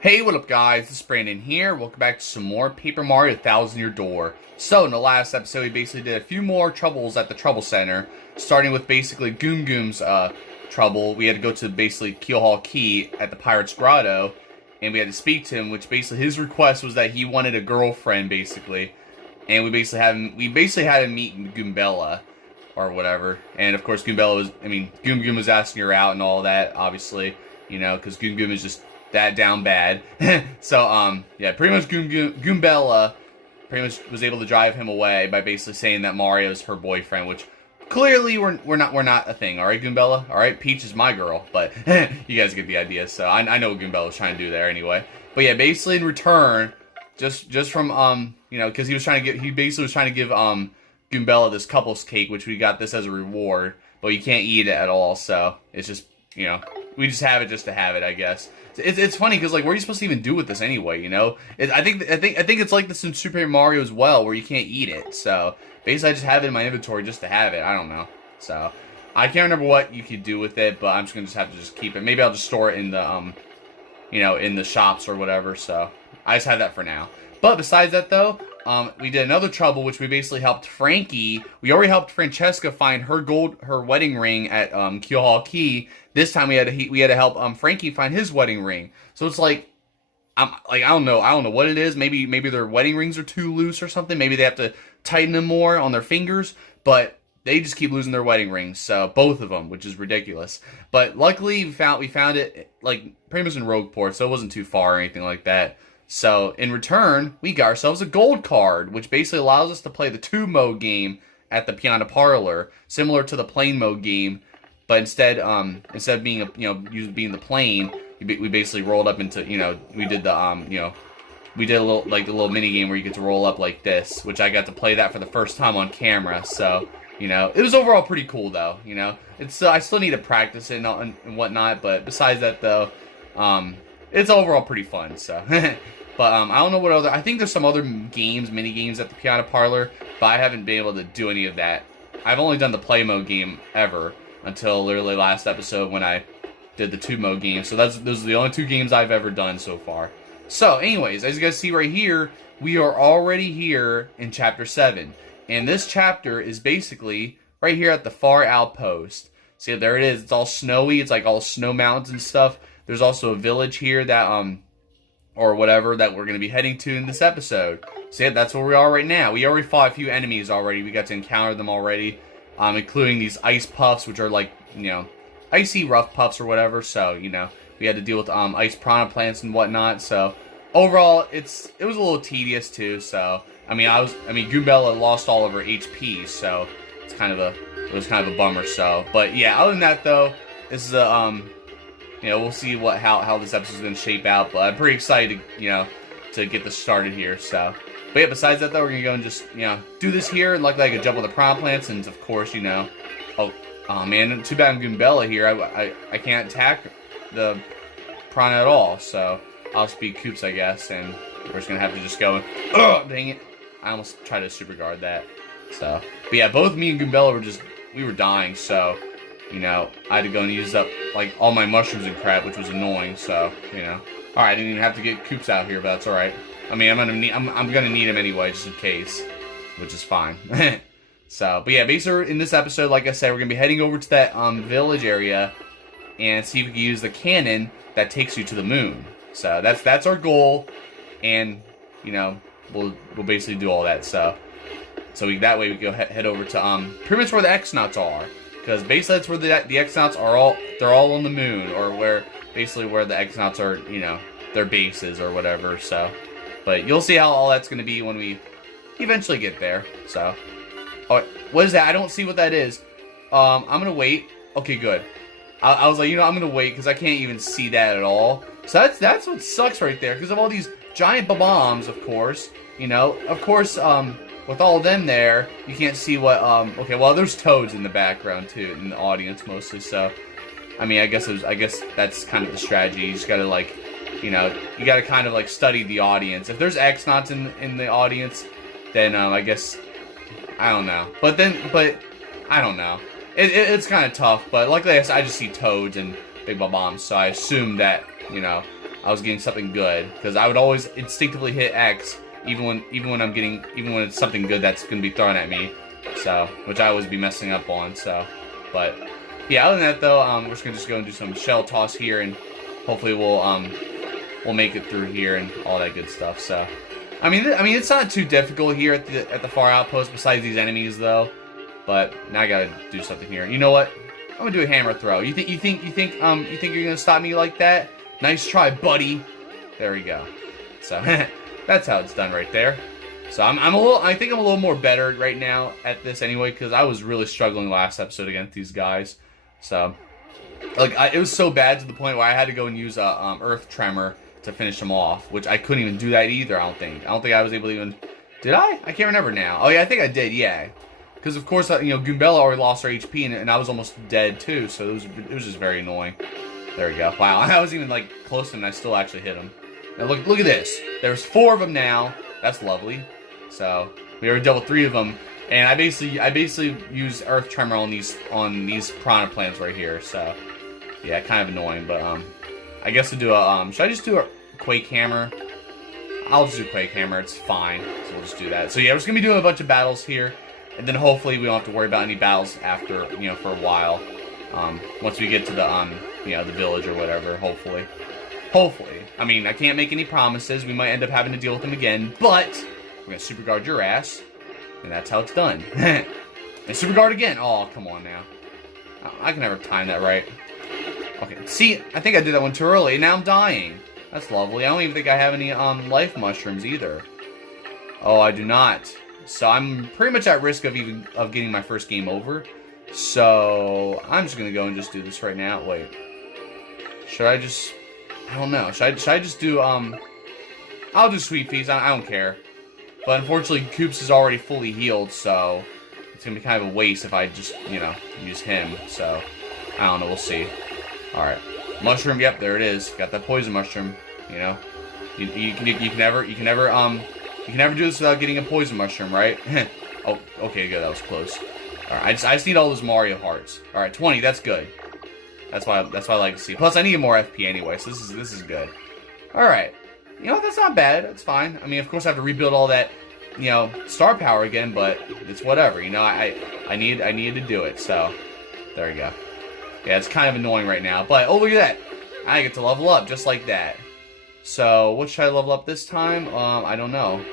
Hey, what up guys, this is Brandon here. Welcome back to some more Paper Mario 1000-Year Door. So, in the last episode, we basically did a few more troubles at the Trouble Center, starting with basically Goom's trouble. We had to go to basically Keelhaul Key at the Pirate's Grotto, and we had to speak to him, which basically his request was that he wanted a girlfriend, basically. And we basically had him meet Goombella, or whatever. And of course, Goom was asking her out and all that, obviously, you know, because Goom is just that down bad. So, yeah, pretty much Goombella pretty much was able to drive him away by basically saying that Mario's her boyfriend, which clearly we're not a thing. All right, Goombella. All right, Peach is my girl, but you guys get the idea. So I know what Goombella was trying to do there anyway. But yeah, basically in return, just from you know, because he basically was trying to give Goombella this couples cake, which we got this as a reward, but you can't eat it at all. So it's just, you know, we just have it just to have it, I guess. It's funny because, like, what are you supposed to even do with this anyway? You know, I think it's like this in Super Mario as well, where you can't eat it. So basically, I just have it in my inventory just to have it. I don't know. So I can't remember what you could do with it, but I'm just gonna have to keep it. Maybe I'll just store it in the you know, in the shops or whatever. So I just have that for now. But besides that, though, we did another trouble, which we basically helped Frankie. We already helped Francesca find her wedding ring at Keelhaul Key. This time we had to help Frankie find his wedding ring. So it's like, I don't know what it is. Maybe their wedding rings are too loose or something. Maybe they have to tighten them more on their fingers. But they just keep losing their wedding rings. So both of them, which is ridiculous. But luckily we found it like pretty much in Rogueport, so it wasn't too far or anything like that. So, in return, we got ourselves a gold card, which basically allows us to play the 2 mode game at the Piano Parlor, similar to the plane mode game, but instead of being being the plane, we basically rolled up into, you know, we did the we did a little mini game where you get to roll up like this, which I got to play that for the first time on camera. So, you know, it was overall pretty cool though. You know, it's I still need to practice it and whatnot, but besides that though, it's overall pretty fun. So. But I don't know what other. I think there's some other mini games at the Piano Parlor, but I haven't been able to do any of that. I've only done the play mode game ever until literally last episode when I did the 2 mode game. So those are the only 2 games I've ever done so far. So, anyways, as you guys see right here, we are already here in Chapter 7, and this chapter is basically right here at the Fahr Outpost. See, there it is. It's all snowy. It's like all snow mountains and stuff. There's also a village here that or whatever that we're going to be heading to in this episode. So yeah, that's where we are right now. We already fought a few enemies already. We got to encounter them already, including these ice puffs, which are like, you know, icy rough puffs or whatever. So, you know, we had to deal with ice piranha plants and whatnot. So overall, it was a little tedious too. So Goombella lost all of her HP, so it was kind of a bummer. So, but yeah, other than that though, this is a you know, we'll see how this episode is going to shape out, but I'm pretty excited to, you know, to get this started here, so. But yeah, besides that, though, we're going to go and just, you know, do this here, and luckily I could jump on the piranha plants, and of course, you know, oh man, too bad I'm Goombella here, I can't attack the piranha at all, so I'll just be Koops, I guess, and we're just going to have to just go, ugh, dang it, I almost tried to super guard that, so. But yeah, both me and Goombella we were dying, so. You know, I had to go and use up, like, all my mushrooms and crap, which was annoying, so, you know. Alright, I didn't even have to get Koops out here, but that's alright. I mean, I'm gonna need him anyway, just in case. Which is fine. So, but yeah, basically, in this episode, like I said, we're gonna be heading over to that, village area, and see if we can use the cannon that takes you to the moon. So, that's our goal, and, you know, we'll basically do all that, so. That way we can head over to, pretty much where the X-Nauts are. Because basically that's where the X-Nauts are they're all on the moon, or where the X-Nauts are, you know, their bases or whatever, so. But you'll see how all that's going to be when we eventually get there, so. Oh, what is that? I don't see what that is. I'm going to wait. Okay, good. I was like, you know, I'm going to wait because I can't even see that at all. So that's what sucks right there, because of all these giant Bob-Ombs, of course, you know. Of course, with all of them there, you can't see what, okay, well, there's toads in the background, too, in the audience, mostly, so, I mean, I guess that's kind of the strategy. You just gotta, like, you know, you gotta kind of, like, study the audience. If there's X-Nauts in the audience, then, I guess, I don't know. But I don't know. It's kind of tough, but luckily I just see toads and big Bob-Ombs, so I assume that, you know, I was getting something good, because I would always instinctively hit X even when it's something good that's gonna be thrown at me. So, which I always be messing up on. So, but yeah, other than that though, we're just gonna go and do some shell toss here, and hopefully we'll make it through here and all that good stuff. So, I mean it's not too difficult here at the Fahr Outpost besides these enemies though. But now I gotta do something here. You know what? I'm gonna do a hammer throw. You think you're gonna stop me like that? Nice try, buddy. There we go. So that's how it's done right there. So I think I'm a little more better right now at this anyway, because I was really struggling last episode against these guys. So like it was so bad to the point where I had to go and use a earth tremor to finish them off, which I couldn't even do that either. I don't think I was able to even. Did I? I can't remember now. Oh yeah, I think I did. Yeah, because of course Goombella already lost her HP and I was almost dead too. So it was just very annoying. There we go. Wow, I was even like close to him and I still actually hit him. Now look at this. There's 4 of them now. That's lovely. So we already dealt with 3 of them, and I basically use Earth Tremor on these piranha plants right here. So yeah, kind of annoying, but I guess to do a should I just do a Quake Hammer? I'll just do Quake Hammer. It's fine. So we'll just do that. So yeah, we're just gonna be doing a bunch of battles here, and then hopefully we don't have to worry about any battles after for a while. Once we get to the the village or whatever. Hopefully. I mean, I can't make any promises. We might end up having to deal with them again, but we're gonna super guard your ass, and that's how it's done. And super guard again. Oh, come on now. I can never time that right. Okay, see, I think I did that one too early. Now I'm dying. That's lovely. I don't even think I have any life mushrooms either. Oh, I do not. So I'm pretty much at risk of getting my first game over. So I'm just gonna go and just do this right now. Wait. Should I just? I don't know. Should I just do I'll do Sweet Feast. I don't care. But unfortunately, Koops is already fully healed, so it's gonna be kind of a waste if I just use him. So I don't know. We'll see. All right, mushroom. Yep, there it is. Got that poison mushroom. You can never do this without getting a poison mushroom, right? Oh, okay, good. That was close. All right, I just need all those Mario hearts. All right, 20. That's good. That's why I like to see. Plus, I need more FP anyway, so this is good. All right, that's not bad. That's fine. I mean, of course, I have to rebuild all that, star power again, but it's whatever. I needed to do it. So there you go. Yeah, it's kind of annoying right now, but oh, look at that! I get to level up just like that. So what should I level up this time? I don't know.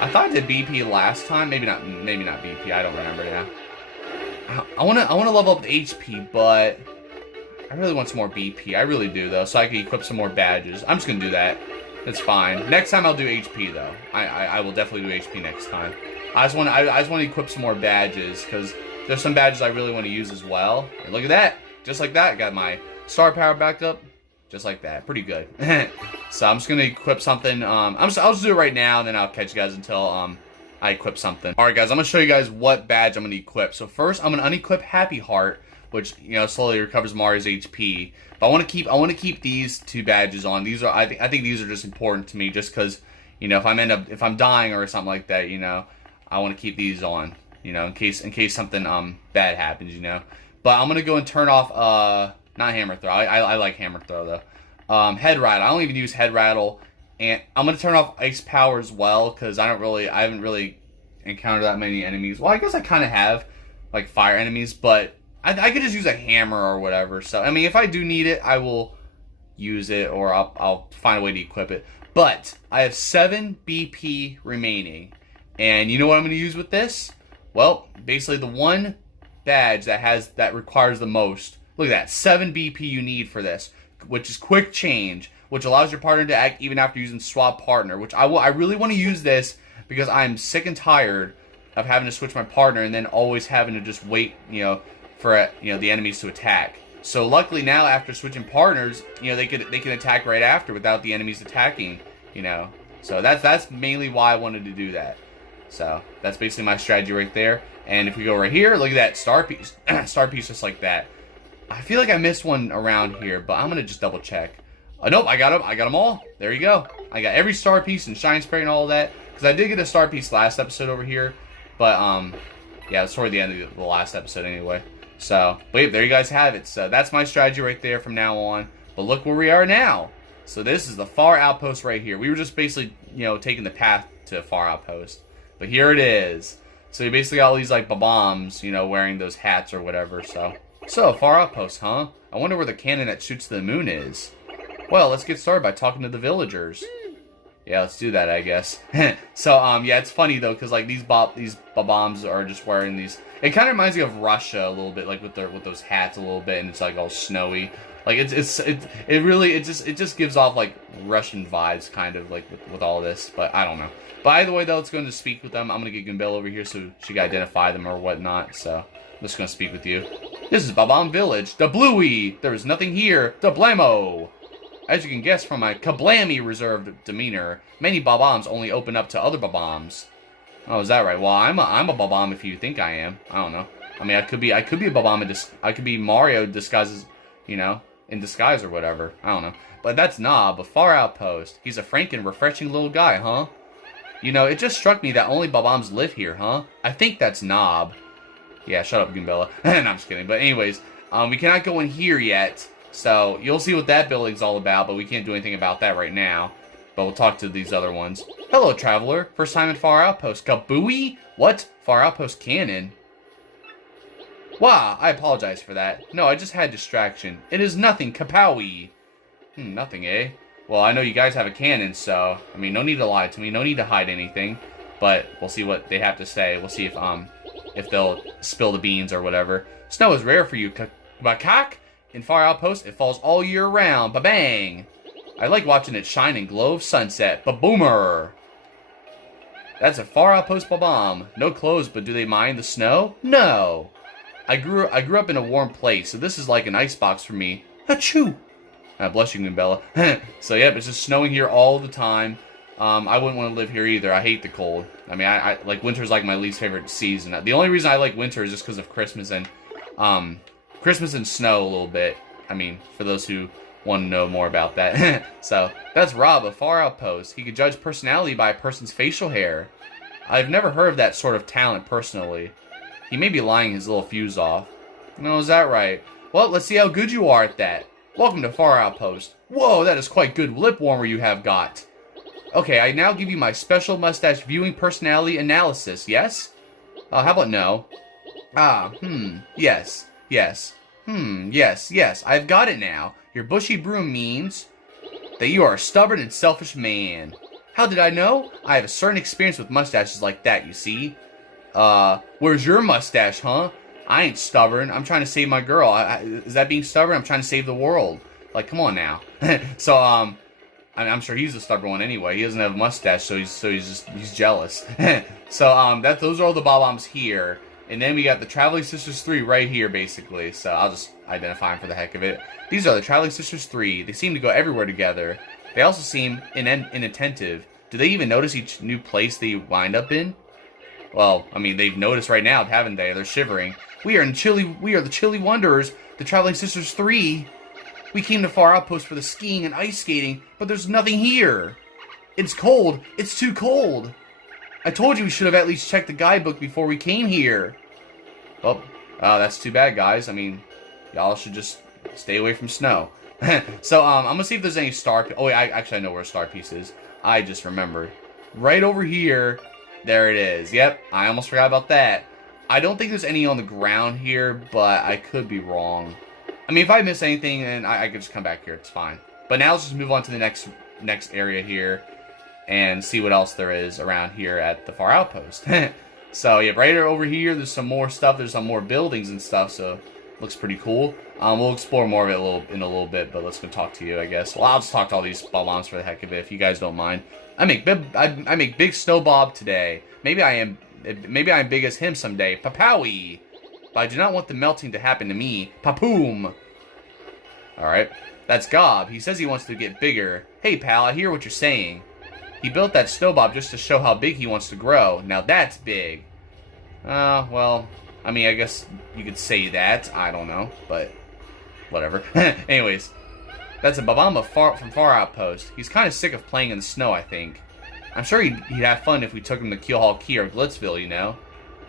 I thought I did BP last time. Maybe not BP. I don't remember now. I wanna level up the HP, but I really want some more BP. I really do though, so I can equip some more badges. I'm just gonna do that. It's fine. Next time I'll do HP though. I will definitely do HP next time. I just want to equip some more badges because there's some badges I really want to use as well. And look at that, just like that, got my star power backed up, just like that. Pretty good. So I'm just gonna equip something. I'll just do it right now, and then I'll catch you guys until I equip something. All right, guys, I'm gonna show you guys what badge I'm gonna equip. So first, I'm gonna unequip Happy Heart, which slowly recovers Mario's HP. But I want to keep these 2 badges on. These are I think these are just important to me, just because if I'm dying or something like that, I want to keep these on, in case something bad happens, But I'm gonna go and turn off not Hammer Throw. I like Hammer Throw though. Head Rattle. I don't even use Head Rattle, and I'm gonna turn off Ice Power as well because I haven't really encountered that many enemies. Well, I guess I kind of have, like fire enemies, but I could just use a hammer or whatever. So I mean, if I do need it, I will use it, or I'll find a way to equip it. But I have 7 BP remaining, and you know what I'm going to use with this? Well, basically the one badge that requires the most. Look at that, 7 BP you need for this, which is Quick Change, which allows your partner to act even after using Swap Partner. Which I really want to use this because I'm sick and tired of having to switch my partner and then always having to just wait, for the enemies to attack. So luckily now, after switching partners, they can attack right after without the enemies attacking. So that's mainly why I wanted to do that. So that's basically my strategy right there. And if we go right here, look at that star piece, star piece just like that. I feel like I missed one around here, but I'm gonna just double check. Nope, I got them all. There you go. I got every star piece and shine spray and all of that because I did get a star piece last episode over here, but yeah, it's toward the end of the last episode anyway. So, but yeah, there you guys have it. So that's my strategy right there from now on. But look where we are now. So this is the Fahr Outpost right here. We were just basically, you know, taking the path to Fahr Outpost. But here it is. So you basically got all these, like, Bob-Ombs, you know, wearing those hats or whatever, so. So, Fahr Outpost, huh? I wonder where the cannon that shoots to the moon is. Well, let's get started by talking to the villagers. Yeah, let's do that, I guess. So, yeah, it's funny, though, because, like, these Bob-Ombs are just wearing these... It kind of reminds me of Russia a little bit, like, with those hats a little bit, and it's, like, all snowy. Like, it just gives off, like, Russian vibes, kind of, like, with all this, but I don't know. By the way, though, let's go to speak with them. I'm going to get Goombella over here so she can identify them or whatnot, so I'm just going to speak with you. This is Bob-Omb Village, the Bluey! There is nothing here, the Blamo! As you can guess from my kablammy reserved demeanor, many Bob-Ombs only open up to other Bob-Ombs. Oh, is that right? Well, I'm a Bob-Omb if you think I am. I don't know. I mean, I could be a Bob-Omb I could be Mario disguises, you know, in disguise or whatever. I don't know. But that's Knob, a Fahr Outpost. He's a frank and refreshing little guy, huh? You know, it just struck me that only Bob-Ombs live here, huh? I think that's Knob. Yeah, shut up, Goombella. No, I'm just kidding. But anyways, we cannot go in here yet. So, you'll see what that building's all about, but we can't do anything about that right now. But we'll talk to these other ones. Hello, traveler. First time in Fahr Outpost. Kabooey? What? Fahr Outpost cannon? Wow, I apologize for that. No, I just had distraction. It is nothing, kapowie. Nothing, eh? Well, I know you guys have a cannon, so... I mean, no need to lie to me. No need to hide anything. But we'll see what they have to say. We'll see if they'll spill the beans or whatever. Snow is rare for you, Bakak? In Fahr Outpost, it falls all year round. Ba-bang! I like watching it shine and glow of sunset. Ba-boomer! That's a Fahr Outpost Bob-Omb. No clothes, but do they mind the snow? No! I grew up in a warm place, so this is like an icebox for me. Achoo! Bless you, Goombella. So, yep, it's just snowing here all the time. I wouldn't want to live here either. I hate the cold. I mean, I like winter's like my least favorite season. The only reason I like winter is just because of Christmas and snow a little bit. I mean, for those who want to know more about that. So, that's Rob, a Fahr Outpost. He could judge personality by a person's facial hair. I've never heard of that sort of talent personally. He may be lying his little fuse off. No, is that right? Well, let's see how good you are at that. Welcome to Fahr Outpost. Whoa, that is quite good lip warmer you have got. Okay, I now give you my special mustache viewing personality analysis, yes? How about no? Yes, yes. Yes, I've got it now. Your bushy broom means that you are a stubborn and selfish man. How did I know? I have a certain experience with mustaches like that, you see. Where's your mustache, huh? I ain't stubborn. I'm trying to save my girl. Is that being stubborn? I'm trying to save the world. Like, come on now. So, I'm sure he's the stubborn one anyway. He doesn't have a mustache, so he's jealous. So, those are all the Bob-Ombs here. And then we got the Traveling Sisters 3 right here, basically. So, I'll just identify them for the heck of it. These are the Traveling Sisters 3. They seem to go everywhere together. They also seem inattentive. Do they even notice each new place they wind up in? Well, I mean, they've noticed right now, haven't they? They're shivering. We are the Chilly Wanderers, the Traveling Sisters 3. We came to Fahr Outpost for the skiing and ice skating, but there's nothing here. It's cold. It's too cold. I told you we should have at least checked the guidebook before we came here. Well, that's too bad, guys. I mean, y'all should just stay away from snow. So, I'm gonna see if there's any star... Oh, wait, I know where a star piece is. I just remembered. Right over here. There it is. Yep, I almost forgot about that. I don't think there's any on the ground here, but I could be wrong. I mean, if I miss anything, then I could just come back here. It's fine. But now let's just move on to the next area here and see what else there is around here at the Fahr Outpost. So, yeah, right over here, there's some more stuff. There's some more buildings and stuff, so looks pretty cool. We'll explore more of it in a little bit, but let's go talk to you, I guess. Well, I'll just talk to all these Bob-Ombs for the heck of it, if you guys don't mind. I make big snow Bob today. Maybe I'm big as him someday. Papowie! But I do not want the melting to happen to me. Papoom! Alright. That's Gob. He says he wants to get bigger. Hey, pal, I hear what you're saying. He built that snow Bob just to show how big he wants to grow. Now that's big. Well, I mean, I guess you could say that. I don't know, but whatever. Anyways, that's a Bob-Omb from Fahr Outpost. He's kind of sick of playing in the snow, I think. I'm sure he'd have fun if we took him to Keelhaul Key or Glitzville, you know?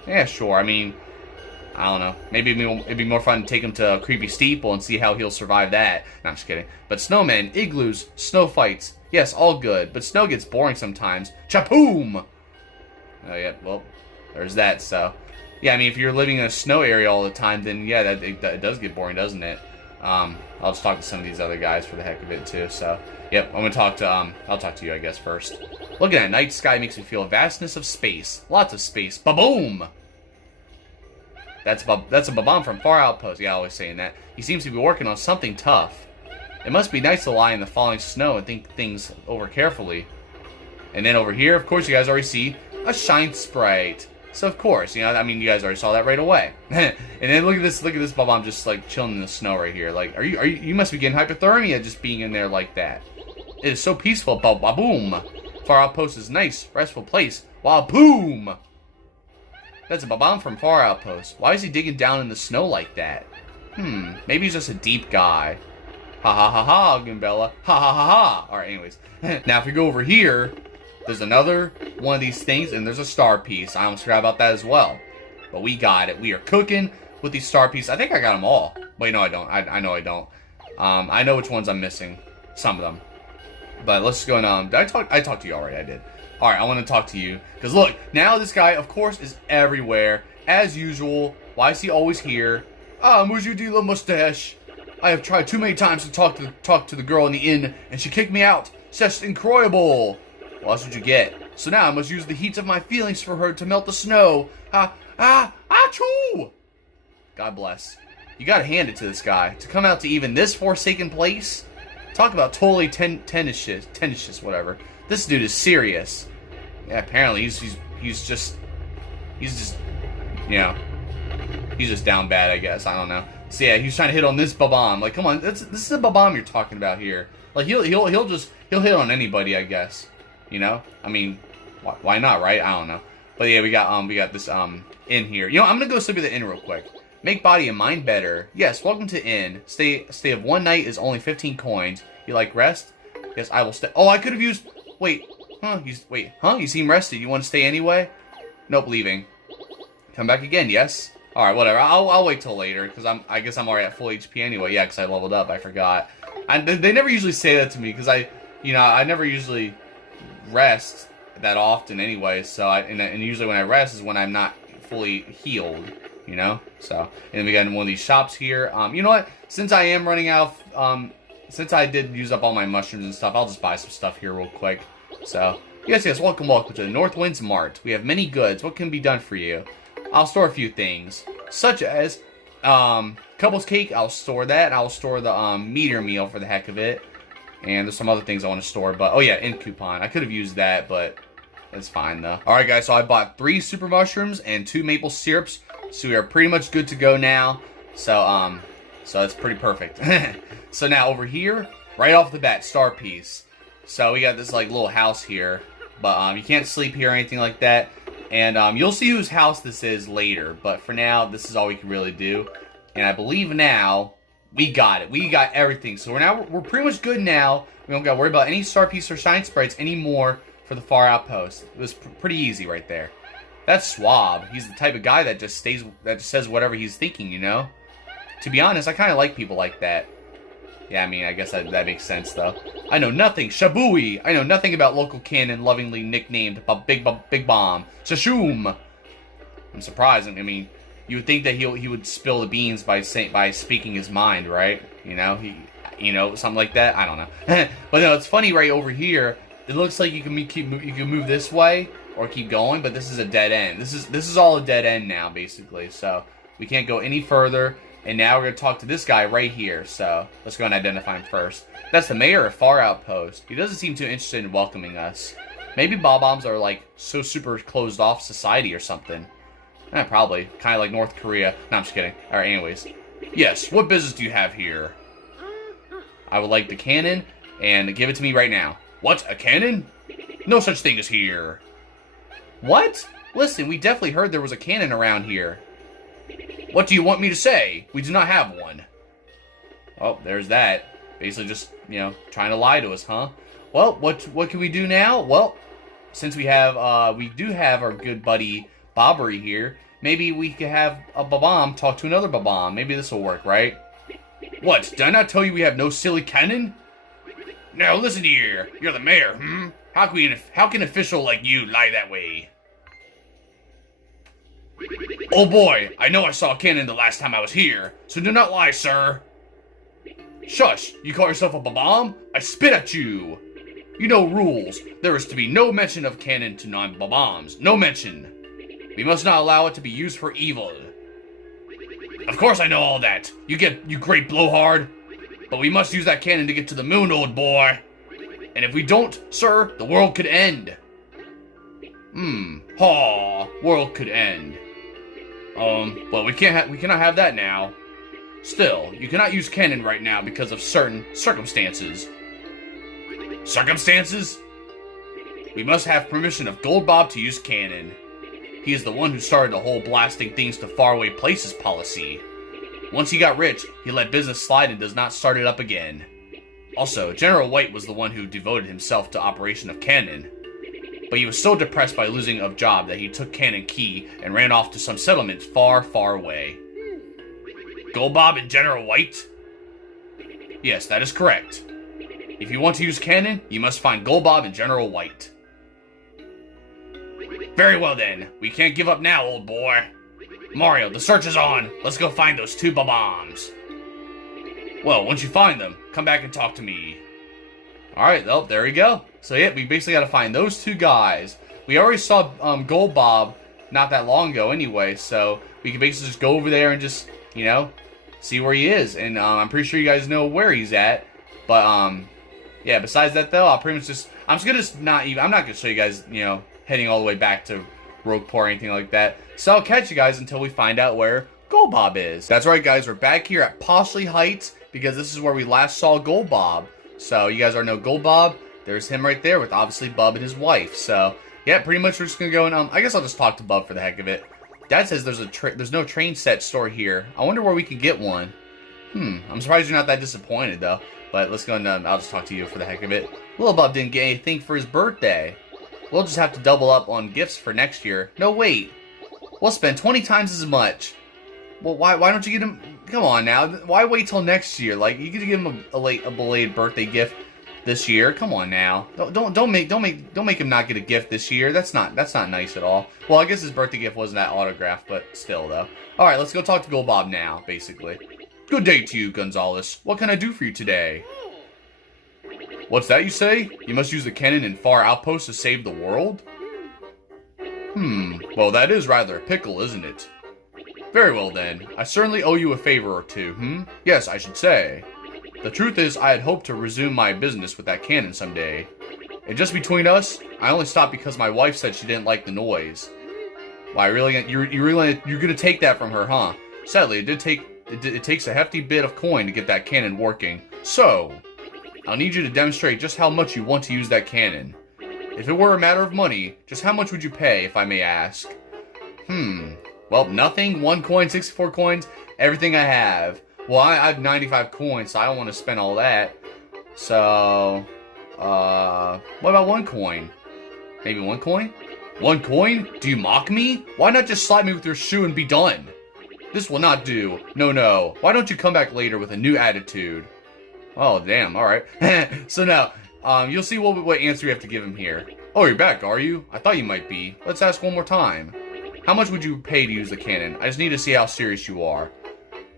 Yeah, sure. I mean, I don't know. Maybe it'd be more fun to take him to a creepy steeple and see how he'll survive that. No, I'm just kidding. But snowmen, igloos, snow fights. Yes, all good. But snow gets boring sometimes. Chapoom! Oh, yeah, well, there's that, so. Yeah, I mean, if you're living in a snow area all the time, then yeah, it does get boring, doesn't it? I'll just talk to some of these other guys for the heck of it, too, so. Yep, I'm gonna talk to, I'll talk to you, I guess, first. Looking at night sky makes me feel a vastness of space. Lots of space. Ba-boom! That's a Bob-Omb from Fahr Outpost. Yeah, always saying that. He seems to be working on something tough. It must be nice to lie in the falling snow and think things over carefully. And then over here, of course, you guys already see a shine sprite. So of course, you know, I mean, you guys already saw that right away. And then look at this Bob-Omb just like chilling in the snow right here. Like, you must be getting hypothermia just being in there like that. It is so peaceful. Ba-boom. Fahr Outpost is nice, restful place. Wa-boom. That's a Bob-Omb from Fahr Outpost. Why is he digging down in the snow like that? Maybe he's just a deep guy. Ha ha ha ha, Goombella. Ha ha ha ha. Alright, anyways. Now, if we go over here, there's another one of these things, and there's a star piece. I almost forgot about that as well. But we got it. We are cooking with these star pieces. I think I got them all. Wait, no, I don't. I know I don't. I know which ones I'm missing. Some of them. But let's go and, did I talked to you already? I did. Alright, I want to talk to you. Because look, now this guy, of course, is everywhere. As usual. Why is he always here? Ah, Muju la mustache. I have tried too many times to talk to the girl in the inn, and she kicked me out. C'est incroyable. Well, that's what you get. So now I must use the heat of my feelings for her to melt the snow. Achoo! God bless. You gotta hand it to this guy. To come out to even this forsaken place? Talk about totally tenacious, whatever. This dude is serious. Yeah, apparently he's just, you know, he's just down bad, I guess. I don't know. So yeah, he's trying to hit on this Bob-Omb. Like, come on, this is a Bob-Omb you're talking about here. Like, he'll hit on anybody, I guess. You know, I mean, why not, right? I don't know. But yeah, we got this inn here. You know, I'm gonna go sleep at the inn real quick. Make body and mind better. Yes, welcome to inn. Stay of one night is only 15 coins. You like rest? Yes, I will stay. Oh, I could have used. Wait, huh? You seem rested. You want to stay anyway? Nope, leaving. Come back again. Yes. All right, whatever. I'll wait till later because I guess I'm already at full HP anyway. Yeah, because I leveled up. I forgot. They never usually say that to me because I never usually rest that often anyway. So and usually when I rest is when I'm not fully healed. You know. So and then we got one of these shops here. You know what? Since I am running out of since I did use up all my mushrooms and stuff, I'll just buy some stuff here real quick. So yes, welcome to the North Winds Mart. We have many goods. What can be done for you? I'll store a few things, such as Couples Cake. I'll store that. I'll store the meteor meal for the heck of it. And there's some other things I want to store, but oh yeah, inn coupon. I could have used that, but it's fine though. All right, guys. So I bought 3 super mushrooms and 2 maple syrups, so we are pretty much good to go now. So that's pretty perfect. So now over here, right off the bat, star piece. So we got this like little house here, but you can't sleep here or anything like that. And you'll see whose house this is later, but for now, this is all we can really do. And I believe now we got it. We got everything. So we're pretty much good now. We don't got to worry about any star piece or shine sprites anymore for the Fahr Outpost. It was pretty easy right there. That's Swab. He's the type of guy that just says whatever he's thinking, you know? To be honest, I kind of like people like that. Yeah, I mean, I guess that makes sense, though. I know nothing. Shabooey. I know nothing about local canon lovingly nicknamed Big Bomb. Shashoom. I'm surprised. I mean, you would think that he would spill the beans by speaking his mind, right? You know, something like that. I don't know. But no, it's funny right over here. It looks like you can move this way or keep going, but this is a dead end. This is all a dead end now, basically. So we can't go any further. And now we're going to talk to this guy right here, so let's go and identify him first. That's the mayor of Fahr Outpost. He doesn't seem too interested in welcoming us. Maybe Bob-Ombs are, like, so super closed-off society or something. Probably. Kind of like North Korea. No, I'm just kidding. Alright, anyways. Yes, what business do you have here? I would like the cannon, and give it to me right now. What? A cannon? No such thing as here. What? Listen, we definitely heard there was a cannon around here. What do you want me to say? We do not have one. Oh, there's that. Basically just, you know, trying to lie to us, huh? Well, what can we do now? Well, since we do have our good buddy Bobbery here, maybe we could have a Bob-Omb talk to another Bob-Omb. Maybe this will work, right? What, did I not tell you we have no silly cannon? Now listen here, you're the mayor, How can an official like you lie that way? Oh boy, I know I saw a cannon the last time I was here, so do not lie, sir. Shush, you call yourself a Bob-Omb? I spit at you. You know rules. There is to be no mention of cannon to non-Bob-Ombs. No mention. We must not allow it to be used for evil. Of course I know all that. You great blowhard. But we must use that cannon to get to the moon, old boy. And if we don't, sir, the world could end. World could end. Well, we cannot have that now. Still, you cannot use cannon right now because of certain circumstances. Circumstances? We must have permission of Goldbob to use cannon. He is the one who started the whole blasting things to faraway places policy. Once he got rich, he let business slide and does not start it up again. Also, General White was the one who devoted himself to operation of cannon. But he was so depressed by losing a job that he took Cannon Key and ran off to some settlement far, far away. Goldbob and General White? Yes, that is correct. If you want to use cannon, you must find Goldbob and General White. Very well then, we can't give up now, old boy. Mario, the search is on. Let's go find those two Bob-Ombs. Well, once you find them, come back and talk to me. Alright, well, there we go. So yeah, we basically gotta find those two guys. We already saw Goldbob not that long ago anyway, so we can basically just go over there and just, you know, see where he is. And I'm pretty sure you guys know where he's at. But yeah, besides that though, I'm not gonna show you guys, you know, heading all the way back to Rogueport or anything like that. So I'll catch you guys until we find out where Goldbob is. That's right, guys, we're back here at Poshley Heights because this is where we last saw Goldbob. So you guys already know Goldbob. There's him right there with obviously Bub and his wife. So yeah, pretty much we're just gonna go and I guess I'll just talk to Bub for the heck of it. Dad says there's no train set store here. I wonder where we can get one. I'm surprised you're not that disappointed though. But let's go and I'll just talk to you for the heck of it. Little Bub didn't get anything for his birthday. We'll just have to double up on gifts for next year. No, wait. We'll spend 20 times as much. Well, why don't you get him? Come on now. Why wait till next year? Like, you could give him a belated birthday gift this year. Come on now. Don't make him not get a gift this year. That's not nice at all. Well, I guess his birthday gift wasn't that autograph, but still though. All right, let's go talk to Goldbob now. Basically. Good day to you, Gonzalez. What can I do for you today? What's that you say? You must use the cannon in Fahr Outpost to save the world? Well, that is rather a pickle, isn't it? Very well then. I certainly owe you a favor or two, Yes, I should say. The truth is, I had hoped to resume my business with that cannon someday. And just between us, I only stopped because my wife said she didn't like the noise. Why, you're gonna take that from her, huh? Sadly, it takes a hefty bit of coin to get that cannon working. So, I'll need you to demonstrate just how much you want to use that cannon. If it were a matter of money, just how much would you pay, if I may ask? Well, nothing. 1 coin, 64 coins, everything I have. Well, I have 95 coins, so I don't want to spend all that. So, what about 1 coin? Maybe 1 coin? 1 coin? Do you mock me? Why not just slap me with your shoe and be done? This will not do. No. Why don't you come back later with a new attitude? Oh, damn. Alright. So now, you'll see what answer you have to give him here. Oh, you're back, are you? I thought you might be. Let's ask one more time. How much would you pay to use the cannon? I just need to see how serious you are.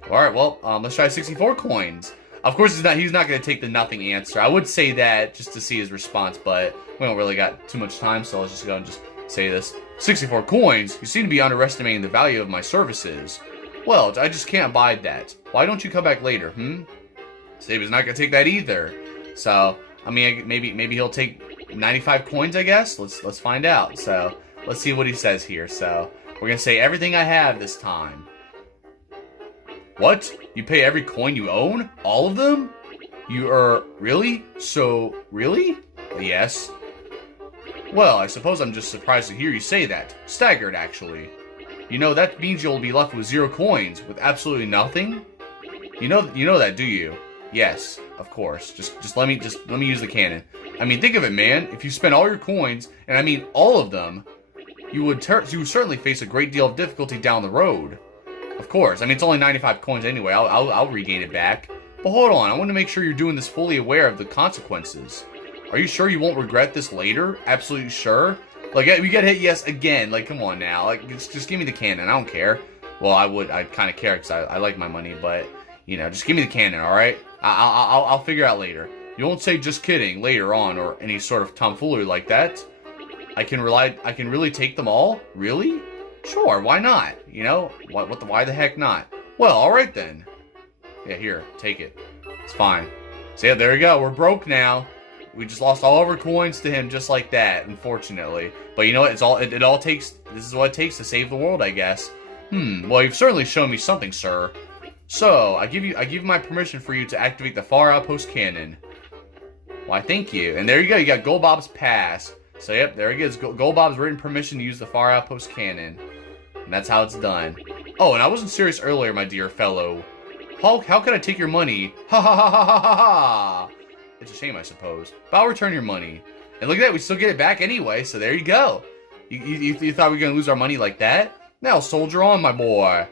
Alright, well, let's try 64 coins. Of course, he's not going to take the nothing answer. I would say that just to see his response, but we don't really got too much time, so let's just go and just say this. 64 coins? You seem to be underestimating the value of my services. Well, I just can't abide that. Why don't you come back later, Saban's not going to take that either. So, I mean, maybe he'll take 95 coins, I guess? Let's find out. So, let's see what he says here. So, we're going to say everything I have this time. What? You pay every coin you own? All of them? You are... Really? So, really? Yes. Well, I suppose I'm just surprised to hear you say that. Staggered, actually. You know, that means you'll be left with 0 coins, with absolutely nothing? You know that, do you? Yes, of course. Just let me use the cannon. I mean, think of it, man. If you spend all your coins, and I mean all of them, you would certainly face a great deal of difficulty down the road. Of course, I mean, it's only 95 coins anyway. I'll regain it back. But hold on, I want to make sure you're doing this fully aware of the consequences. Are you sure you won't regret this later? Absolutely sure? Like, we get hit, yes, again. Like, come on now. Like, just give me the cannon. I don't care. Well, I kind of care because I like my money, but, you know, just give me the cannon, alright? I'll figure out later. You won't say just kidding later on or any sort of tomfoolery like that. I can really take them all? Really? Sure, why not? You know, why the heck not? Well, alright then. Yeah, here, take it. It's fine. So yeah, there you go. We're broke now. We just lost all of our coins to him just like that, unfortunately. But you know what? It all takes. This is what it takes to save the world, I guess. Well, you've certainly shown me something, sir. So I give my permission for you to activate the Fahr Outpost cannon. Why, thank you. And there you go. You got Goldbob's pass. So yep, there he is. Goldbob's written permission to use the Fahr Outpost cannon, and that's how it's done. Oh, and I wasn't serious earlier, my dear fellow. How can I take your money? Ha ha ha ha ha ha ha! It's a shame, I suppose. But I'll return your money. And look at that, we still get it back anyway, so there you go. You thought we were going to lose our money like that? Now soldier on, my boy.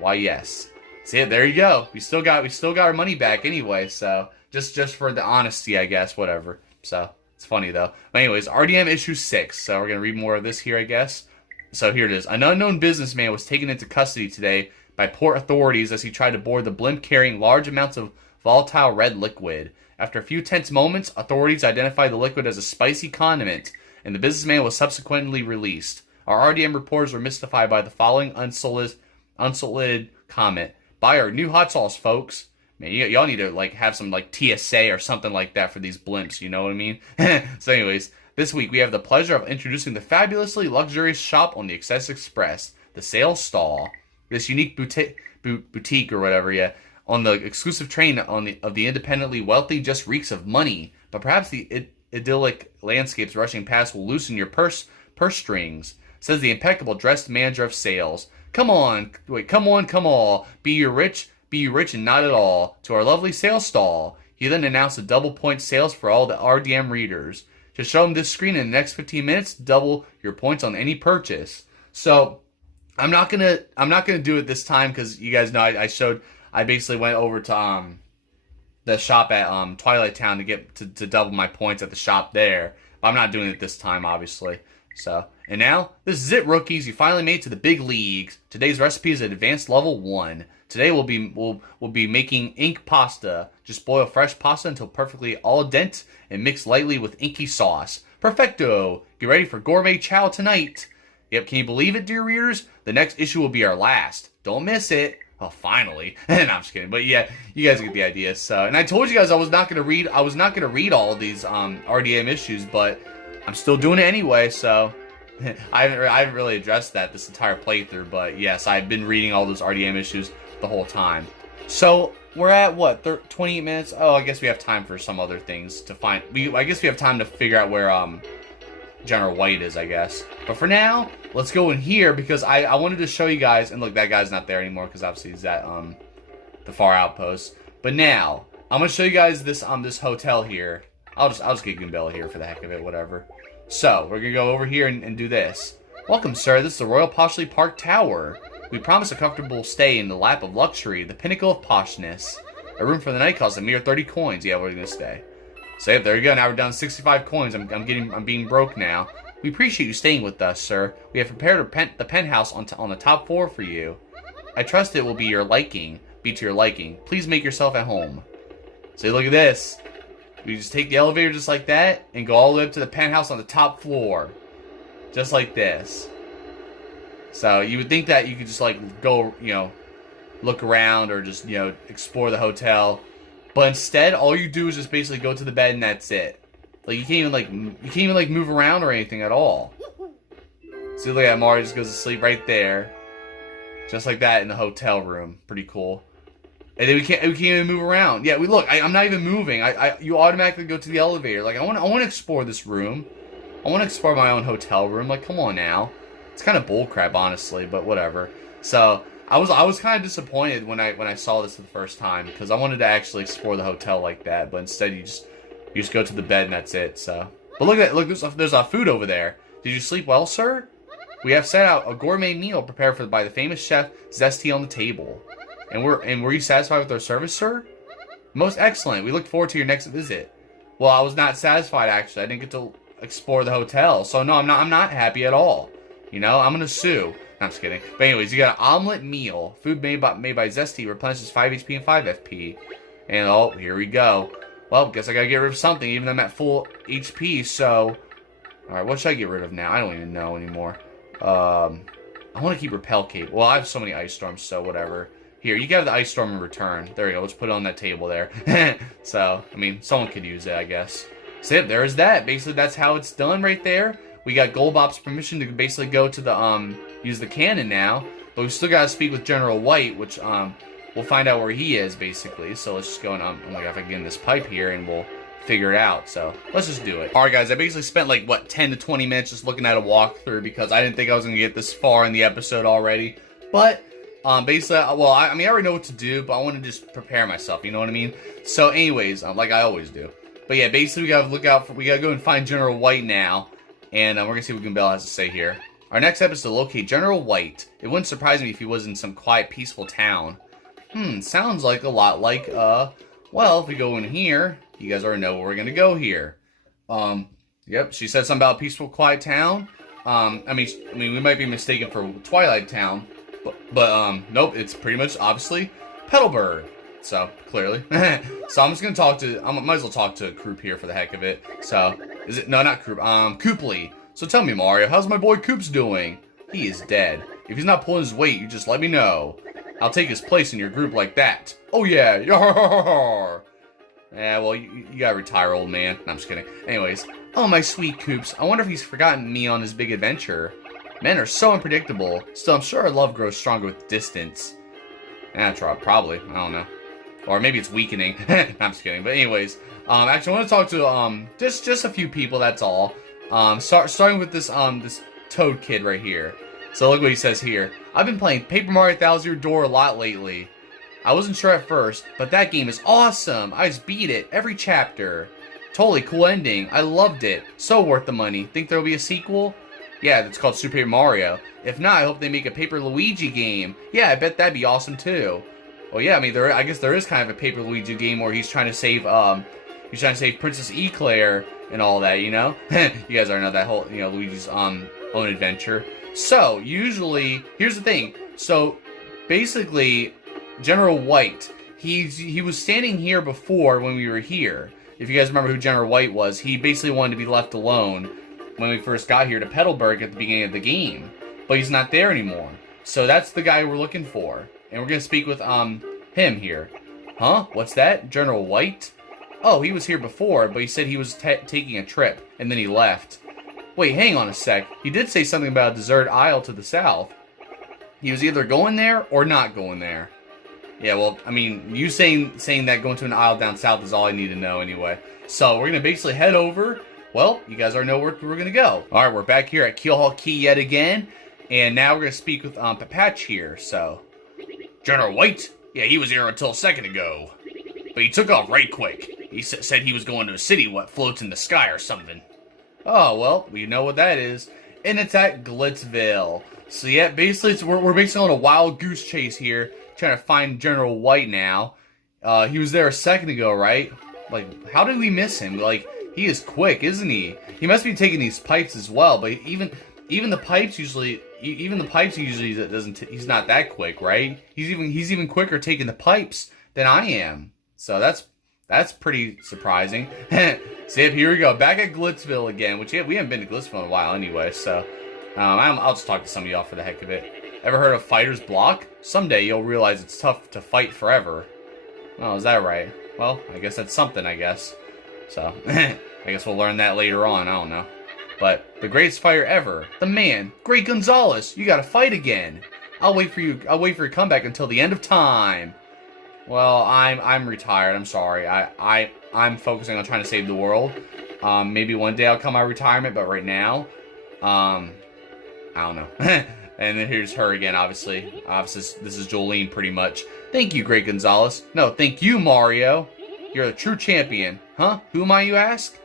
Why, yes. See it, there you go. We still got our money back anyway, so just for the honesty, I guess, whatever. So, it's funny though. But anyways, RDM issue 6. So we're going to read more of this here, I guess. So here it is. An unknown businessman was taken into custody today by port authorities as he tried to board the blimp carrying large amounts of volatile red liquid. After a few tense moments, authorities identified the liquid as a spicy condiment, and the businessman was subsequently released. Our RDM reporters were mystified by the following unsolicited comment. Buy our new hot sauce, folks. Man, y'all need to like have some like TSA or something like that for these blimps, you know what I mean? So anyways, this week we have the pleasure of introducing the fabulously luxurious shop on the Excess Express, the Sales Stall. This unique boutique or whatever, yeah, on the exclusive train of the independently wealthy just reeks of money. But perhaps the idyllic landscapes rushing past will loosen your purse strings, says the impeccable dressed manager of sales. Come on, be you rich and not at all, to our lovely sales stall. He then announced a double point sales for all the RDM readers. Just show them this screen in the next 15 minutes, double your points on any purchase. So I'm not gonna do it this time because you guys know I basically went over to the shop at Twilight Town to get to double my points at the shop there. But I'm not doing it this time, obviously. So, and now this is it, rookies. You finally made it to the big leagues. Today's recipe is at advanced level 1. Today we'll be making ink pasta. Just boil fresh pasta until perfectly al dente and mix lightly with inky sauce. Perfecto. Get ready for gourmet chow tonight. Yep, can you believe it, dear readers? The next issue will be our last. Don't miss it. Oh, finally. No, I'm just kidding. But yeah, you guys get the idea. So, and I told you guys I was not gonna read all of these RDM issues, but I'm still doing it anyway. So I haven't really addressed that this entire playthrough. But yes, I've been reading all those RDM issues the whole time. So we're at what, 28 minutes? Oh, I guess we have time for some other things to find. I guess we have time to figure out where General White is, I guess. But for now, let's go in here because I wanted to show you guys. And look, that guy's not there anymore because obviously he's at the Fahr Outpost. But now I'm gonna show you guys this this hotel here. I'll just get Goombella here for the heck of it, whatever. So we're gonna go over here and do this. Welcome, sir. This is the Royal Poshley Park Tower. We promise a comfortable stay in the lap of luxury, the pinnacle of poshness. A room for the night costs a mere 30 coins. Yeah, we're gonna stay. So yeah, there you go. Now we're down to 65 coins. I'm being broke now. We appreciate you staying with us, sir. We have prepared the penthouse on the top floor for you. I trust it will be to your liking. Please make yourself at home. So look at this. We just take the elevator just like that and go all the way up to the penthouse on the top floor, just like this. So you would think that you could just like go, look around or just explore the hotel. But instead, all you do is just basically go to the bed and that's it. Like you can't even move around or anything at all. See, look at Mario just goes to sleep right there, just like that in the hotel room. Pretty cool. And then we can't even move around. Yeah, I'm not even moving. You automatically go to the elevator. Like I want to explore this room. I want to explore my own hotel room. Like come on now. It's kind of bullcrap, honestly, but whatever. So I was kind of disappointed when I saw this for the first time because I wanted to actually explore the hotel like that, but instead you just go to the bed and that's it. So, but look, there's food over there. Did you sleep well, sir? We have set out a gourmet meal prepared by the famous chef Zesty on the table. And were you satisfied with our service, sir? Most excellent. We look forward to your next visit. Well, I was not satisfied, actually. I didn't get to explore the hotel. So, no, I'm not happy at all. You know, I'm going to sue. No, I'm just kidding. But anyways, you got an omelet meal. Food made by Zesty replenishes 5 HP and 5 FP. And, oh, here we go. Well, guess I got to get rid of something, even though I'm at full HP. So, alright, what should I get rid of now? I don't even know anymore. I want to keep Repel Cape. Well, I have so many Ice Storms, so whatever. Here, you got the Ice Storm in return. There you go. Let's put it on that table there. So, I mean, someone could use it, I guess. So, yep, there's that. Basically, that's how it's done right there. We got Goldbob's permission to basically go to the, use the cannon now. But we still got to speak with General White, which, we'll find out where he is, basically. So, let's just go and, oh my god, if I can get in this pipe here, and we'll figure it out. So, let's just do it. Alright, guys, I basically spent, like, what, 10 to 20 minutes just looking at a walkthrough because I didn't think I was going to get this far in the episode already. But, basically, well, I mean, I already know what to do, but I want to just prepare myself, you know what I mean? So, anyways, like I always do. But yeah, basically, we gotta look out for, we gotta go and find General White now, and we're gonna see what Goombell has to say here. Our next step is to locate General White. It wouldn't surprise me if he was in some quiet, peaceful town. Sounds like a lot like, well, if we go in here, you guys already know where we're gonna go here. Yep, she said something about a peaceful, quiet town. I mean, we might be mistaken for Twilight Town, but nope, it's pretty much, obviously, Petalburg. So, clearly. So, I'm just gonna talk to, I might as well talk to Croup here for the heck of it. So, is it, no, not Croup, Coopley. So, tell me, Mario, how's my boy Coops doing? He is dead. If he's not pulling his weight, you just let me know. I'll take his place in your group like that. Oh, yeah, yarr. Yeah, well, you gotta retire, old man. No, I'm just kidding. Anyways, oh, my sweet Coops, I wonder if he's forgotten me on his big adventure. Men are so unpredictable. Still, I'm sure our love grows stronger with distance. Yeah, probably. I don't know. Or maybe it's weakening. No, I'm just kidding. But anyways, actually, I want to talk to just a few people. That's all. Starting with this this Toad kid right here. So look what he says here. I've been playing Paper Mario 1000 Door a lot lately. I wasn't sure at first, but that game is awesome. I just beat it every chapter. Totally cool ending. I loved it. So worth the money. Think there'll be a sequel? Yeah, it's called Super Paper Mario. If not, I hope they make a Paper Luigi game. Yeah, I bet that'd be awesome too. Well, yeah, I mean, I guess there is kind of a Paper Luigi game where he's trying to save, Princess Eclair and all that, you know? You guys already know that whole, Luigi's, own adventure. So, usually, here's the thing. So, basically, General White, he was standing here before when we were here. If you guys remember who General White was, he basically wanted to be left alone when we first got here to Petalburg at the beginning of the game. But he's not there anymore. So, that's the guy we're looking for. And we're going to speak with, him here. Huh? What's that? General White? Oh, he was here before, but he said he was taking a trip, and then he left. Wait, hang on a sec. He did say something about a desert isle to the south. He was either going there or not going there. Yeah, well, I mean, you saying that going to an isle down south is all I need to know anyway. So, we're going to basically head over. Well, you guys already know where we're going to go. Alright, we're back here at Keelhaul Key yet again. And now we're going to speak with, Papatch here, so... General White? Yeah, he was here until a second ago. But he took off right quick. He said he was going to a city what floats in the sky or something. Oh, well, we know what that is. And it's at Glitzville. So yeah, basically, we're basically on a wild goose chase here. Trying to find General White now. He was there a second ago, right? Like, how did we miss him? Like, he is quick, isn't he? He must be taking these pipes as well, but even the pipes usually... Even the pipes usually doesn't. He's not that quick, right? He's even quicker taking the pipes than I am. So that's pretty surprising. So yep, here we go, back at Glitzville again. Which we haven't been to Glitzville in a while anyway. So I'll just talk to some of y'all for the heck of it. Ever heard of Fighter's Block? Someday you'll realize it's tough to fight forever. Oh, is that right? Well, I guess that's something. I guess. So I guess we'll learn that later on. I don't know. But the greatest fighter ever, the man, Great Gonzalez, you gotta fight again. I'll wait for your comeback until the end of time. Well, I'm retired. I'm sorry. I'm focusing on trying to save the world. Maybe one day I'll come out of retirement, but right now, I don't know. And then here's her again. Obviously, this is Jolene pretty much. Thank you, Great Gonzalez. No, thank you, Mario. You're a true champion, huh? Who am I, you ask?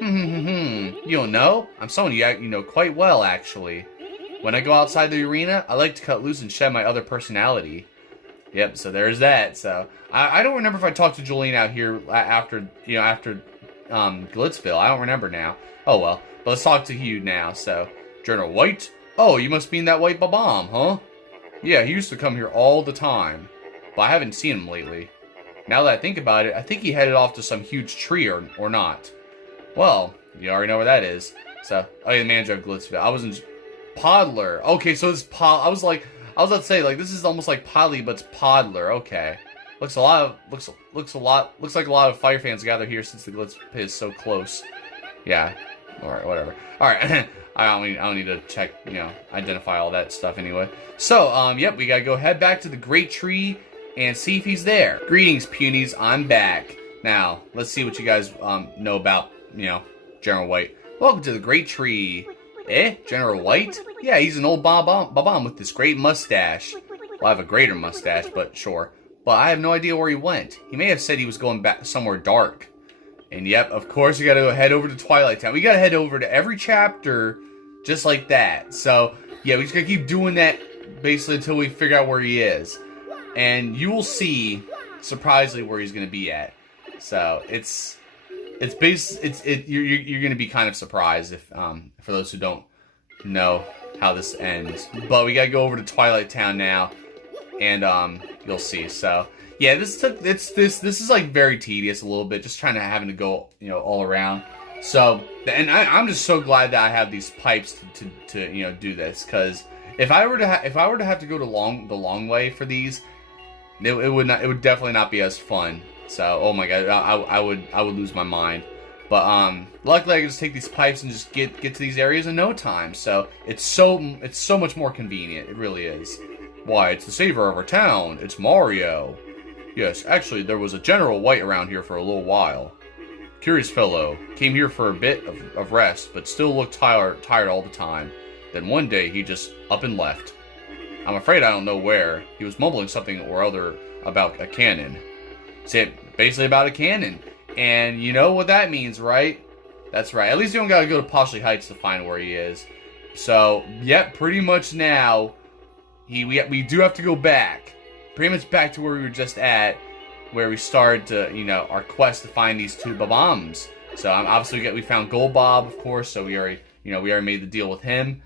You don't know? I'm someone you know quite well, actually. When I go outside the arena, I like to cut loose and shed my other personality. Yep, so there's that. So I don't remember if I talked to Jolene out here after Glitzville. I don't remember now. Oh well, but let's talk to Hugh now. So General White. Oh, you must mean that white Bob-Omb, huh? Yeah, he used to come here all the time, but I haven't seen him lately. Now that I think about it, I think he headed off to some huge tree or not. Well, you already know where that is. So, oh yeah, the manager of Glitzville. I was in Podler. Okay, so it's I was about to say, like, this is almost like Podley, but it's Podler. Okay. Looks like a lot of fire fans gather here since the Glitz pit is so close. Yeah. Alright, whatever. Alright. I don't need to check, identify all that stuff anyway. So, yep, we gotta go head back to the Great Tree and see if he's there. Greetings, Punies. I'm back. Now, let's see what you guys know about, General White. Welcome to the Great Tree. Eh? General White? Yeah, he's an old Bob-Omb with this great mustache. Well, I have a greater mustache, but sure. But I have no idea where he went. He may have said he was going back somewhere dark. And yep, of course, we gotta go head over to Twilight Town. We gotta head over to every chapter just like that. So, yeah, we just gotta keep doing that basically until we figure out where he is. And you will see, surprisingly, where he's gonna be at. So, you're gonna be kind of surprised if, for those who don't know how this ends. But we gotta go over to Twilight Town now, and, you'll see. So, yeah, this is like very tedious a little bit, just having to go, all around. So, and I'm just so glad that I have these pipes to do this, because if I were to have to go the long way for these, it would definitely not be as fun. So, oh my god, I would lose my mind. But luckily I can just take these pipes and just get to these areas in no time. So it's so much more convenient. It really is. Why, it's the savior of our town. It's Mario. Yes, actually, there was a General White around here for a little while. Curious fellow. Came here for a bit of rest, but still looked tired all the time. Then one day, he just up and left. I'm afraid I don't know where. He was mumbling something or other about a cannon. Say, basically about a cannon. And you know what that means, right? That's right. At least you don't gotta go to Poshley Heights to find where he is. So, yep, pretty much now, we do have to go back. Pretty much back to where we were just at, where we started to, our quest to find these two Bob-Ombs. So obviously we found Goldbob, of course. So we already made the deal with him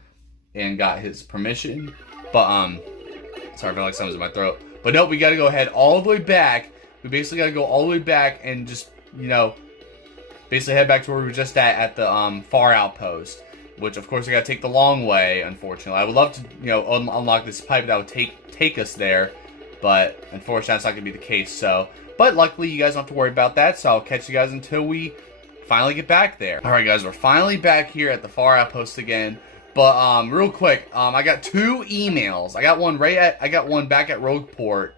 and got his permission. But sorry, I feel like something's in my throat. But no, we got to go ahead all the way back. We basically got to go all the way back and just basically head back to where we were just at the Fahr Outpost. Which of course we got to take the long way. Unfortunately, I would love to unlock this pipe that would take us there. But unfortunately, that's not going to be the case. So, but luckily, you guys don't have to worry about that. So I'll catch you guys until we finally get back there. All right, guys, we're finally back here at the Fahr Outpost again. But real quick, I got 2 emails. I got one back at Rogueport,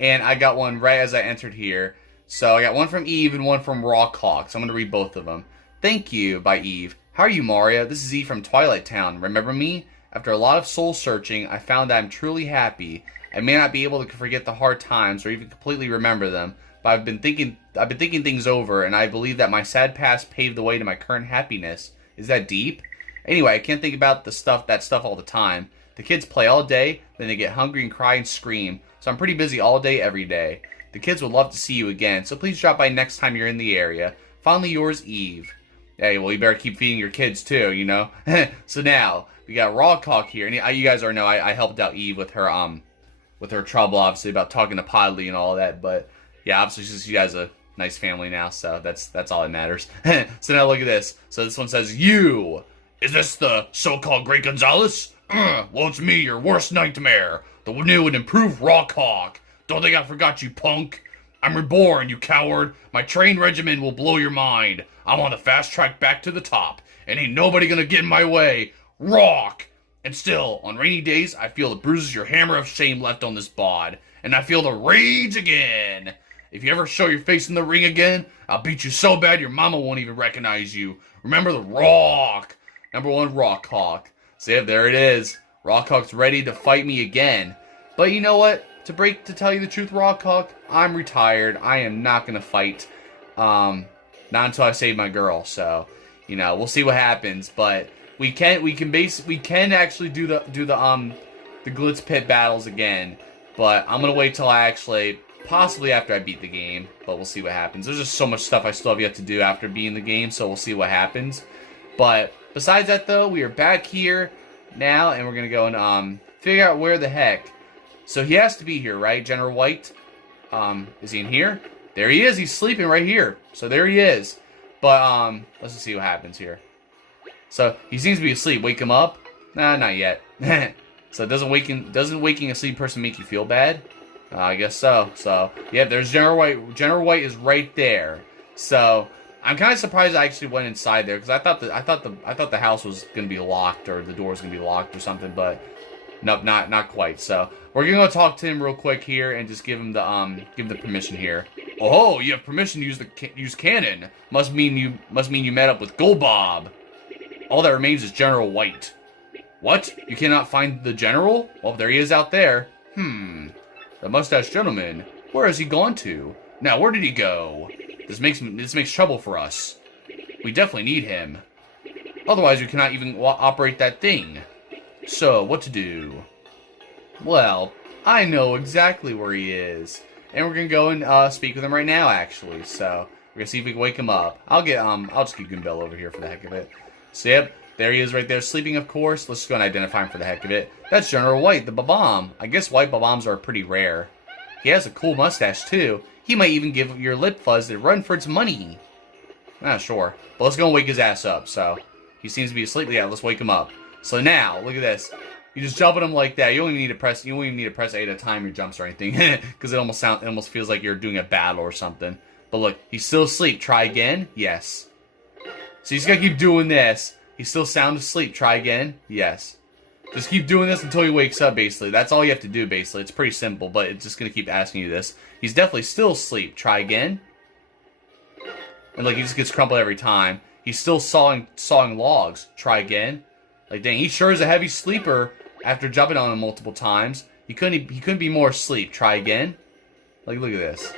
and I got one right as I entered here. So I got one from Eve and one from Rockhawk. So I'm going to read both of them. Thank you, by Eve. How are you, Mario? This is Eve from Twilight Town. Remember me? After a lot of soul searching, I found that I'm truly happy. I may not be able to forget the hard times or even completely remember them, but I've been thinking things over, and I believe that my sad past paved the way to my current happiness. Is that deep? Anyway, I can't think about that stuff all the time. The kids play all day, then they get hungry and cry and scream, so I'm pretty busy all day every day. The kids would love to see you again, so please drop by next time you're in the area. Fondly yours, Eve. Hey, well, you better keep feeding your kids too, So now we got Rawcock here, and you guys already know I helped out Eve with her trouble, obviously, about talking to Podley and all that. But yeah, obviously she has a nice family now, so that's all that matters. So now look at this. So this one says, "You, is this the so-called Great Gonzalez? Well, it's me, your worst nightmare, the new and improved Rawkhawk. Don't think I forgot you, punk. I'm reborn, you coward. My train regimen will blow your mind. I'm on the fast track back to the top, and ain't nobody gonna get in my way. Rock! And still, on rainy days, I feel the bruises your hammer of shame left on this bod, and I feel the rage again. If you ever show your face in the ring again, I'll beat you so bad your mama won't even recognize you. Remember the Rock. Number 1 Rockhawk." So yeah, there it is. Rockhawk's ready to fight me again. But you know what? To tell you the truth, Rockhawk, I'm retired. I am not gonna fight. Not until I save my girl. So, we'll see what happens. But we can actually do the glitz pit battles again, but I'm gonna wait till I actually, possibly after I beat the game, but we'll see what happens. There's just so much stuff I still have yet to do after beating the game, so we'll see what happens. But besides that though, we are back here now, and we're gonna go and figure out where the heck. So he has to be here, right? General White. Is he in here? There he is. He's sleeping right here. So there he is. But let's just see what happens here. So he seems to be asleep. Wake him up? Nah, not yet. So doesn't waking a sleep person make you feel bad? I guess so. So yeah, there's General White. General White is right there. So I'm kind of surprised I actually went inside there, because I thought the house was gonna be locked, or the door was gonna be locked or something, but nope, not quite. So we're gonna go talk to him real quick here and just give him the permission here. Oh, you have permission to use cannon. Must mean you met up with Goldbob. All that remains is General White. What? You cannot find the general? Well, there he is out there. The mustache gentleman. Where has he gone to? Now, where did he go? This makes trouble for us. We definitely need him. Otherwise, we cannot even operate that thing. So, what to do? Well, I know exactly where he is. And we're gonna go and speak with him right now, actually. So, we're gonna see if we can wake him up. I'll just get Goombell over here for the heck of it. So, yep, there he is right there, sleeping, of course. Let's just go and identify him for the heck of it. That's General White, the Bob-Omb. I guess white Bob-Ombs are pretty rare. He has a cool mustache, too. He might even give your lip fuzz a run for its money. Not sure. But let's go and wake his ass up. So, he seems to be asleep. Yeah, let's wake him up. So now, look at this. You just jump at him like that. You don't even need to press A to time your jumps or anything, because it almost feels like you're doing a battle or something. But look, he's still asleep. Try again. Yes. So you just gotta keep doing this. He's still sound asleep. Try again. Yes. Just keep doing this until he wakes up, basically. That's all you have to do, basically. It's pretty simple, but it's just gonna keep asking you this. He's definitely still asleep. Try again. And like, he just gets crumpled every time. He's still sawing logs. Try again. Like, dang, he sure is a heavy sleeper after jumping on him multiple times. He couldn't be more asleep. Try again. Like, look at this.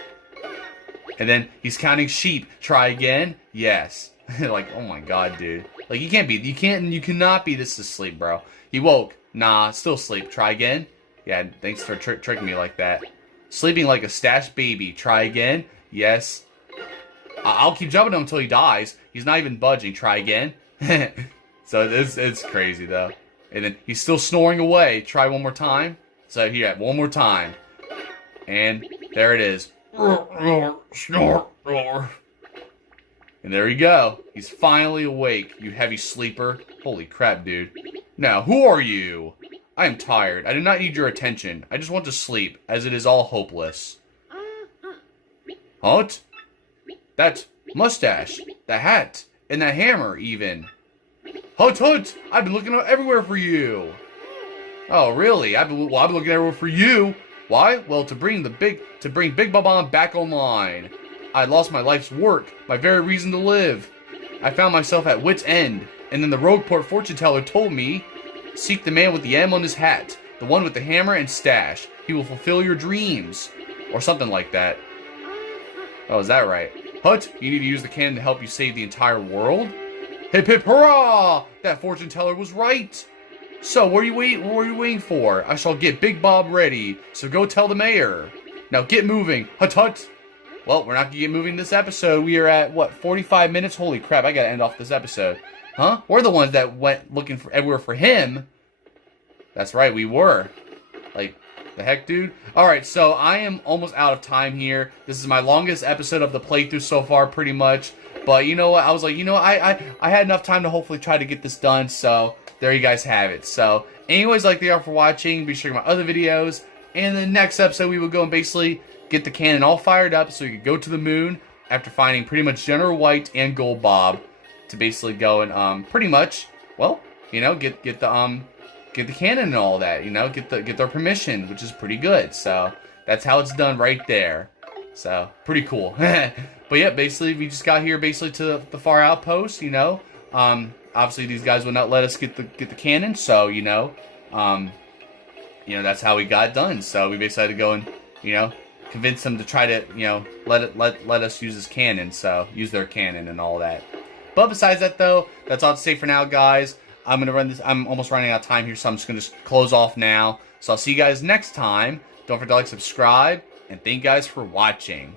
And then he's counting sheep. Try again. Yes. Like, oh my god, dude. Like, you cannot be this asleep, bro. He woke. Nah, still asleep. Try again. Yeah, thanks for tricking me like that. Sleeping like a stashed baby. Try again. Yes. I'll keep jumping him until he dies. He's not even budging. Try again. So it's crazy though. And then he's still snoring away. Try one more time. So here, one more time. And there it is. Snore. And there you go. He's finally awake, you heavy sleeper. Holy crap, dude. Now, who are you? I am tired. I do not need your attention. I just want to sleep, as it is all hopeless. What? That mustache, the hat, and that hammer, even. Hut, hut! I've been looking everywhere for you. Oh, really? I've been looking everywhere for you. Why? Well, to bring Big Bob-Omb back online. I lost my life's work, my very reason to live. I found myself at wit's end, and then the Rogueport fortune teller told me, seek the man with the M on his hat, the one with the hammer and stash. He will fulfill your dreams, or something like that. Oh, is that right? Hut, you need to use the cannon to help you save the entire world? Hip hip hurrah! That fortune teller was right. So, what are you waiting for? I shall get Big Bob ready. So go tell the mayor. Now get moving. Hut hut. Well, we're not gonna get moving this episode. We are at what, 45 minutes? Holy crap! I gotta end off this episode. Huh? We're the ones that went looking for everywhere for him. That's right, we were. Like, the heck, dude? Alright, so I am almost out of time here. This is my longest episode of the playthrough so far, pretty much. But you know what? I was like, you know, I had enough time to hopefully try to get this done. So, there you guys have it. So, anyways, like they are for watching. Be sure to check my other videos. And in the next episode, we will go and basically get the cannon all fired up so we can go to the moon after finding pretty much General White and Goldbob to basically go and pretty much, well, you know, get the cannon and all that, you know, get their permission, which is pretty good. So that's how it's done right there. So pretty cool. But yeah, basically we just got here basically to the Fahr Outpost, you know. Obviously these guys would not let us get the cannon, so you know, that's how we got it done. So we basically had to go and, you know, convince them to try to, you know, let us use this cannon, so use their cannon and all that. But besides that though, that's all to say for now, guys. I'm gonna run this. I'm almost running out of time here, so I'm just gonna close off now. So I'll see you guys next time. Don't forget to like, subscribe, and thank you guys for watching.